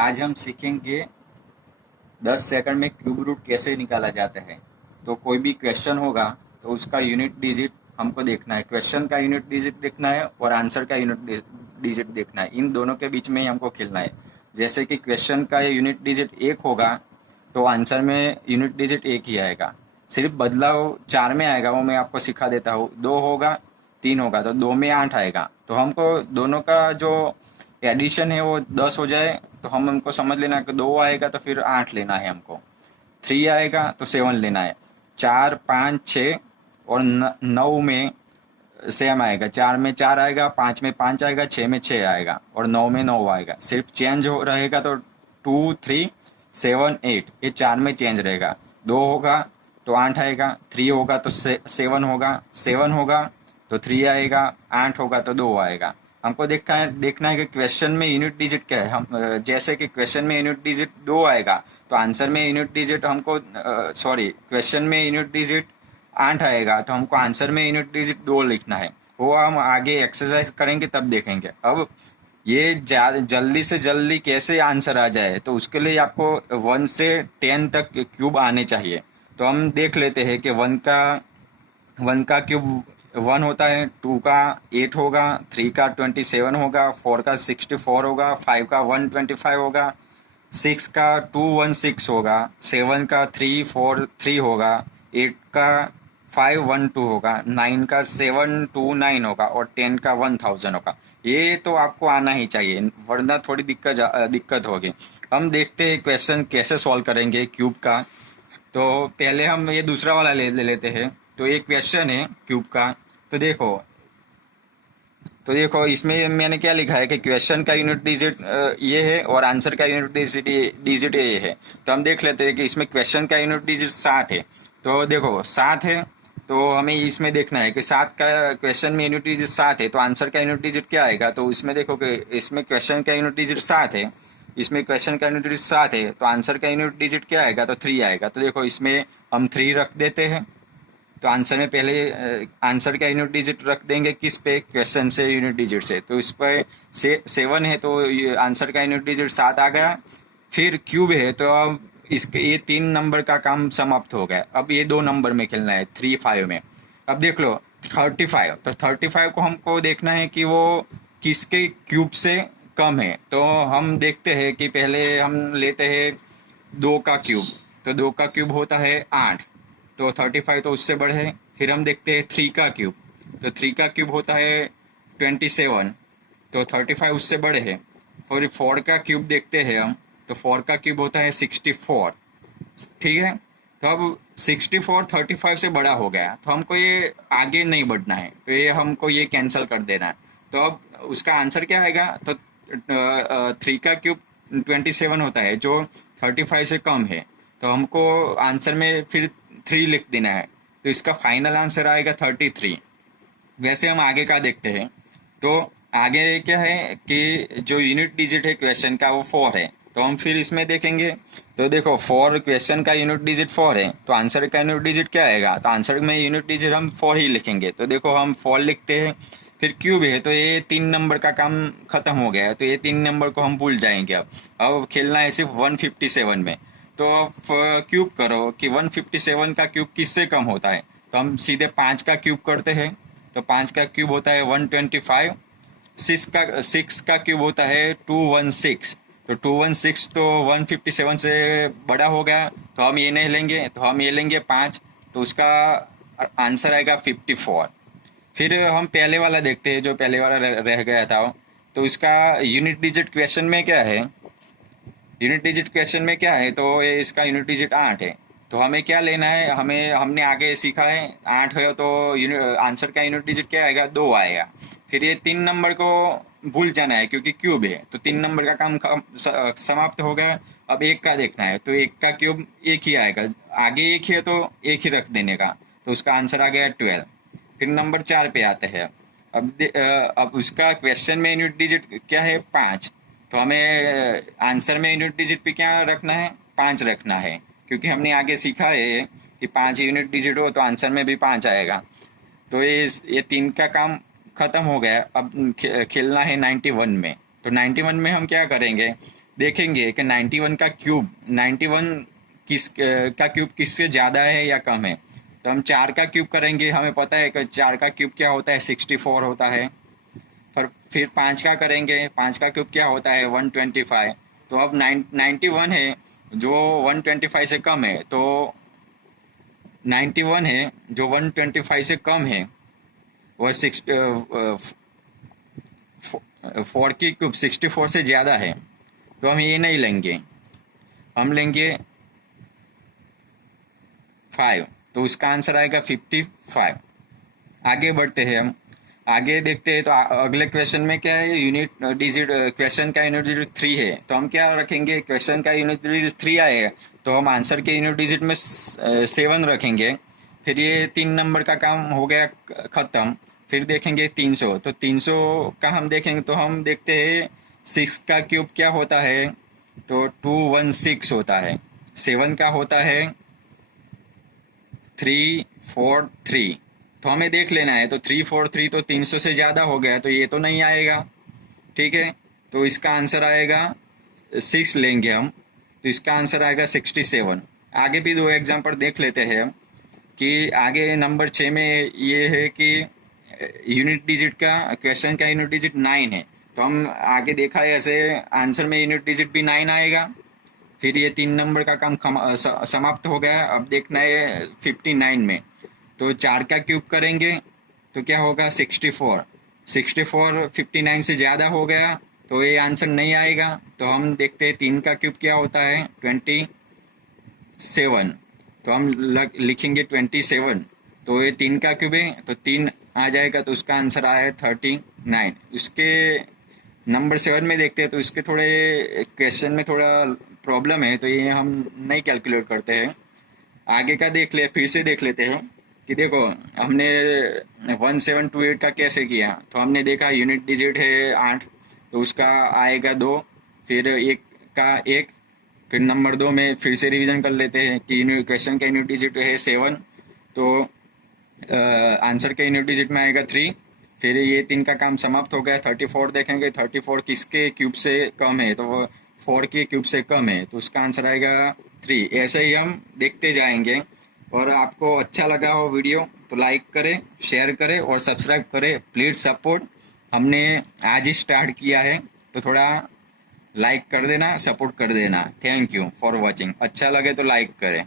आज हम सीखेंगे 10 सेकंड में क्यूब रूट कैसे निकाला जाता है। तो कोई भी क्वेश्चन होगा तो उसका यूनिट डिजिट हमको देखना है। क्वेश्चन का यूनिट डिजिट देखना है और आंसर का यूनिट डिजिट देखना है। इन दोनों के बीच में ही हमको खेलना है। जैसे कि क्वेश्चन का यूनिट डिजिट 1 होगा तो आंसर में यूनिट डिजिट 1 ही आएगा। सिर्फ बदलाव 4 में आएगा, वो मैं आपको सिखा देता हूँ। 2 होगा, 3 होगा तो 2 में 8 आएगा। तो हमको दोनों का जो एडिशन है वो 10 हो जाए तो हम हमको समझ लेना कि 2 आएगा तो फिर 8 लेना है हमको। 3 आएगा तो 7 लेना है। 4, 5, 6 और 9 में सेम आएगा। 4 में 4 आएगा, 5 में 5 आएगा, 6 में 6 आएगा और 9 में 9 आएगा। सिर्फ चेंज हो रहेगा तो 2, 3, 7, 8 ये 4 में चेंज रहेगा। 2 होगा तो 8 आएगा, 3 होगा तो 7 होगा, 7 होगा तो 3 आएगा, 8 होगा तो 2 आएगा। हमको देखना है कि क्वेश्चन में यूनिट डिजिट क्या है। हम जैसे कि क्वेश्चन में यूनिट डिजिट 2 आएगा तो आंसर में यूनिट डिजिट हमको सॉरी क्वेश्चन में यूनिट डिजिट 8 आएगा तो हमको आंसर में यूनिट डिजिट 2 लिखना है। वो हम आगे एक्सरसाइज करेंगे तब देखेंगे। अब ये जल्दी से जल्दी कैसे आंसर आ जाए तो उसके लिए आपको 1 से 10 तक क्यूब आने चाहिए। तो हम देख लेते हैं कि 1 का क्यूब 1 होता है, 2 का 8 होगा, 3 का 27 होगा, 4 का 64 होगा, 5 का 125 होगा, 6 का 216 होगा, 7 का 343 होगा, 8 का 512 होगा, 9 का 729 होगा और 10 का 1000 होगा। ये तो आपको आना ही चाहिए, वरना थोड़ी दिक्कत होगी। हम देखते हैं क्वेश्चन कैसे सॉल्व करेंगे क्यूब का। तो पहले हम ये दूसरा वाला ले लेते हैं। तो ये क्वेश्चन है क्यूब का। तो देखो तो देखो इसमें मैंने क्या लिखा है कि क्वेश्चन का यूनिट डिजिट ये है और आंसर का यूनिट डिजिट ये है। तो हम देख लेते हैं कि इसमें क्वेश्चन का यूनिट डिजिट 7 है। तो देखो 7 है तो हमें इसमें देखना है कि 7 का क्वेश्चन में यूनिट डिजिट 7 है तो आंसर का यूनिट डिजिट क्या आएगा। तो इसमें देखो कि इसमें क्वेश्चन का यूनिट डिजिट 7 है, इसमें क्वेश्चन का यूनिट डिजिट 7 है तो आंसर का यूनिट डिजिट क्या आएगा तो 3 आएगा। तो देखो इसमें हम 3 रख देते हैं। तो आंसर में पहले आंसर का यूनिट डिजिट रख देंगे किस पे, क्वेश्चन से यूनिट डिजिट से। तो इस पर 7 है तो आंसर का यूनिट डिजिट 7 आ गया। फिर क्यूब है तो अब इसके ये 3 नंबर का काम समाप्त हो गया। अब ये 2 नंबर में खेलना है, 3, 5 में। अब देख लो 35, तो 35 को हमको देखना है कि वो किसके क्यूब से कम है। तो हम देखते हैं कि पहले हम लेते हैं 2 का क्यूब। तो 2 का क्यूब होता है 8, तो 35 तो उससे बड़े है। फिर हम देखते हैं 3 का क्यूब। तो 3 का क्यूब होता है 27, तो 35 उससे बड़े है। फिर 4 का क्यूब देखते हैं हम। तो 4 का क्यूब होता है 64। ठीक है, तो अब 64 35 से बड़ा हो गया तो हमको ये आगे नहीं बढ़ना है, तो ये हमको ये कैंसिल कर देना है। तो अब उसका आंसर क्या आएगा। तो 3 का क्यूब 27 होता है जो 35 से कम है। तो हमको आंसर में फिर 3 लिख देना है। तो इसका फाइनल आंसर आएगा 33। वैसे हम आगे का देखते हैं। तो आगे क्या है कि जो यूनिट डिजिट है क्वेश्चन का वो 4 है। तो हम फिर इसमें देखेंगे। तो देखो 4 क्वेश्चन का यूनिट डिजिट 4 है तो आंसर का यूनिट डिजिट क्या आएगा। तो आंसर में यूनिट डिजिट हम 4 ही लिखेंगे। तो देखो हम 4 लिखते हैं। फिर क्यूब है तो ये 3 नंबर का काम खत्म हो गया है तो ये 3 नंबर को हम भूल जाएंगे। अब खेलना है सिर्फ 157 में। तो अब क्यूब करो कि 157 का क्यूब किससे कम होता है। तो हम सीधे 5 का क्यूब करते हैं। तो 5 का क्यूब होता है 125। 6 का क्यूब होता है 216। तो 216 तो 157 से बड़ा हो गया तो हम ये नहीं लेंगे, तो हम ये लेंगे 5। तो उसका आंसर आएगा 54। फिर हम पहले वाला देखते हैं जो पहले वाला रह गया था। तो इसका यूनिट डिजिट क्वेश्चन में क्या है, यूनिट डिजिट क्वेश्चन में क्या है। तो ये इसका यूनिट डिजिट 8 है। तो हमें क्या लेना है, हमने आगे सीखा है 8 है तो आंसर का यूनिट डिजिट क्या आएगा 2 आएगा। फिर ये 3 नंबर को भूल जाना है क्योंकि क्यूब है तो 3 नंबर का काम समाप्त हो गया। अब 1 का देखना है। तो 1 का क्यूब 1 ही आएगा, आगे 1 ही है तो 1 ही रख देने का। तो उसका आंसर आ गया 12। फिर नंबर 4 पे आते हैं। अब उसका क्वेश्चन में यूनिट डिजिट क्या है 5। तो हमें आंसर में यूनिट डिजिट पे क्या रखना है 5 रखना है क्योंकि हमने आगे सीखा है कि 5 यूनिट डिजिट हो तो आंसर में भी 5 आएगा। तो ये 3 का काम खत्म हो गया। अब खेलना है 91 में। तो 91 में हम क्या करेंगे, देखेंगे कि 91 का क्यूब 91 का क्यूब किससे ज़्यादा है या कम है। तो हम 4 का क्यूब करेंगे, हमें पता है कि 4 का क्यूब क्या होता है, 64 होता है। फिर 5 का करेंगे, 5 का क्यूब क्या होता है, 125। तो अब 91 है जो 125 से कम है, तो 91 है जो 125 से कम है, वह 4 की क्यूब 64 से ज़्यादा है। तो हम ये नहीं लेंगे, हम लेंगे 5। तो उसका आंसर आएगा 55। आगे बढ़ते हैं हम, आगे देखते हैं। तो अगले क्वेश्चन में क्या है, यूनिट डिजिट, क्वेश्चन का यूनिट डिजिट 3 है। तो हम क्या रखेंगे, क्वेश्चन का यूनिट डिजिट 3 आए है तो हम आंसर के यूनिट डिजिट में 7 रखेंगे। फिर ये 3 नंबर का काम हो गया ख़त्म। फिर देखेंगे 300। तो 300 का हम देखेंगे तो हम देखते हैं 6 का क्यूब क्या होता है, तो 216 होता है। 7 का होता है 343। तो हमें देख लेना है, तो 343 तो 300 से ज़्यादा हो गया, तो ये तो नहीं आएगा, ठीक है। तो इसका आंसर आएगा 6 लेंगे हम, तो इसका आंसर आएगा 67। आगे भी 2 एग्जाम्पल देख लेते हैं कि आगे नंबर 6 में ये है कि यूनिट डिजिट का, क्वेश्चन का यूनिट डिजिट 9 है। तो हम आगे देखा है ऐसे आंसर में यूनिट डिजिट भी 9 आएगा। फिर ये 3 नंबर का काम समाप्त हो गया। अब देखना है 59 में, तो 4 का क्यूब करेंगे तो क्या होगा, 64। 64 59 से ज़्यादा हो गया, तो ये आंसर नहीं आएगा। तो हम देखते हैं 3 का क्यूब क्या होता है, 27। तो हम लिखेंगे 27। तो ये 3 का क्यूब है, तो 3 आ जाएगा, तो उसका आंसर आया है 39। उसके नंबर 7 में देखते हैं, तो इसके थोड़े क्वेश्चन में थोड़ा प्रॉब्लम है, तो ये हम नहीं कैलकुलेट करते हैं। आगे का फिर से देख लेते हैं कि देखो हमने 1728 का कैसे किया। तो हमने देखा यूनिट डिजिट है 8, तो उसका आएगा 2, फिर 1 का 1। फिर नंबर 2 में फिर से रिवीजन कर लेते हैं कि क्वेश्चन का यूनिट डिजिट है 7, तो आंसर का यूनिट डिजिट में आएगा 3। फिर ये 3 का काम समाप्त हो गया। 34 देखेंगे, 34 किसके क्यूब से कम है, तो वो 4 के क्यूब से कम है, तो उसका आंसर आएगा 3। ऐसे ही हम देखते जाएंगे। और आपको अच्छा लगा हो वीडियो तो लाइक करें, शेयर करें और सब्सक्राइब करें। प्लीज़ सपोर्ट, हमने आज ही स्टार्ट किया है, तो थोड़ा लाइक कर देना, सपोर्ट कर देना। Thank you for watching. अच्छा लगे तो लाइक करें।